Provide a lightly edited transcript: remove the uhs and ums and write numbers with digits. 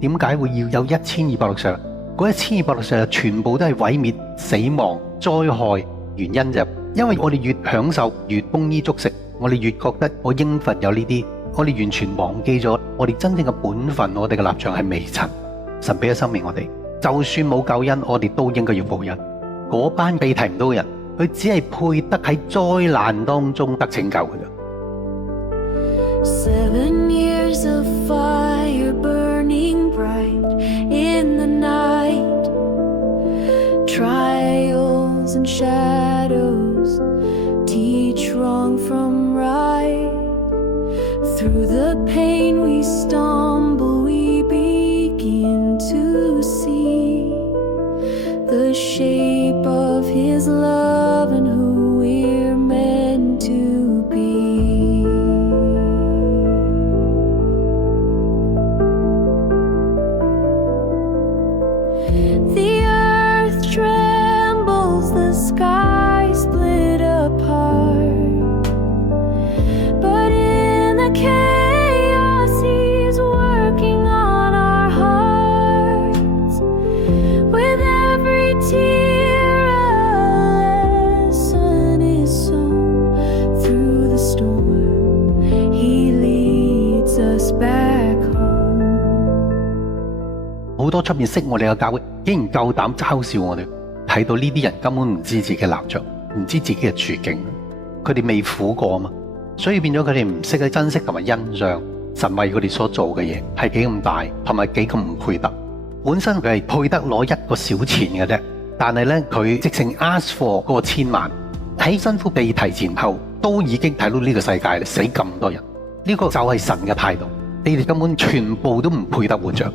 點解會要有1260日？嗰1260日全部都係毀滅、死亡、災害原因就因為我哋越享受越豐衣足食，我哋越覺得我應份有呢啲，我哋完全忘記咗我哋真正嘅本分，我哋嘅立場係微塵。神俾咗生命我哋，就算冇救恩，我哋都應該要報恩。嗰班被提唔到嘅人，佢只係配得喺災難當中得拯救嘅啫。7 years of fire burning bright in the night, trials and shadows teach wrong from right. Through the pain we stumble, we begin to see the shape of His love and who we're meant to be. The earth trembles, the sky split apart, but in the chaos He's working on our hearts. With every tear a lesson is sown. Through the storm He leads us back home. 好多出面識我哋嘅教會，竟然夠膽嘲笑我哋，睇到呢啲人根本唔知自己嘅立場，唔知自己嘅處境，佢哋未苦過啊嘛，所以變咗佢哋唔識得珍惜同埋欣賞神為佢哋所做嘅嘢係幾咁大，同埋幾咁唔配得。本身佢係配得攞一個小錢嘅啫，但係咧佢直情 ask for 過千萬，喺辛苦被提前後都已經睇到呢個世界死咁多人，呢個就係神嘅態度，你哋根本全部都唔配得活着。